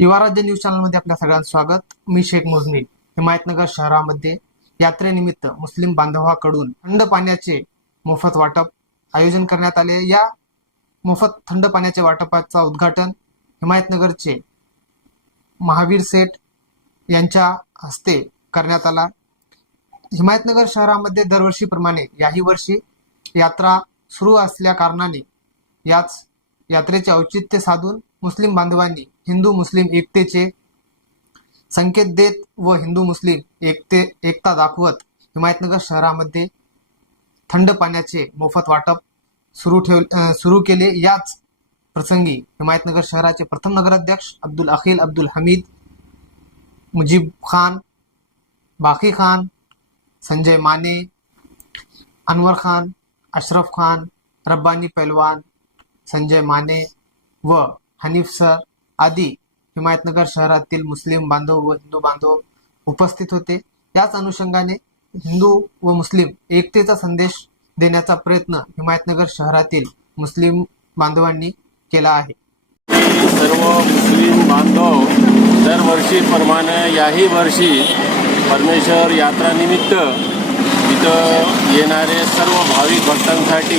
युवा राज्य न्यूज चॅनलमध्ये आपल्या सगळ्यांचं स्वागत. मी शेख मोजनी हिमायतनगर शहरामध्ये यात्रेनिमित्त मुस्लिम बांधवाकडून थंड पाण्याचे मोफत वाटप आयोजन करण्यात आले. या मोफत थंड पाण्याच्या वाटपाचा उद्घाटन हिमायतनगरचे महावीर सेठ यांच्या हस्ते करण्यात आला. हिमायतनगर शहरामध्ये दरवर्षीप्रमाणे याही वर्षी यात्रा सुरू असल्या कारणाने याच यात्रेचे औचित्य साधून मुस्लिम बांधवांनी हिंदू मुस्लिम एकतेचे संकेत देत व हिंदू मुस्लिम एकते एकता दाखवत हिमायतनगर शहरामध्ये थंड पाण्याचे मोफत वाटप सुरू ठेव सुरू केले. याच प्रसंगी हिमायतनगर शहराचे प्रथम नगराध्यक्ष अब्दुल अखिल अब्दुल हमीद मुजीब खान बाकी खान संजय माने अनवर खान अशरफ खान रब्बानी पहलवान संजय माने व हनीफ सर आदी हिमायतनगर शहरातील मुस्लिम बांधव व हिंदू बांधव उपस्थित होते. याच अनुषंगाने हिंदू व मुस्लिम एकतेचा संदेश देण्याचा प्रयत्न हिमायतनगर शहरातील मुस्लिम बांधवांनी केला आहे. सर्व मुस्लिम बांधव दरवर्षीप्रमाणे याही वर्षी परमेश्वर यात्रानिमित्त येणारे सर्व भाविक भक्तांसाठी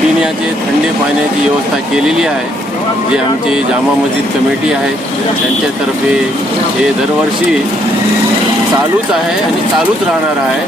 पिण्याचे थंडे पाण्याची व्यवस्था केलेली आहे. जे आमची जामा मस्जिद कमिटी आहे त्यांच्यातर्फे हे दरवर्षी चालूच आहे आणि चालूच राहणार आहे.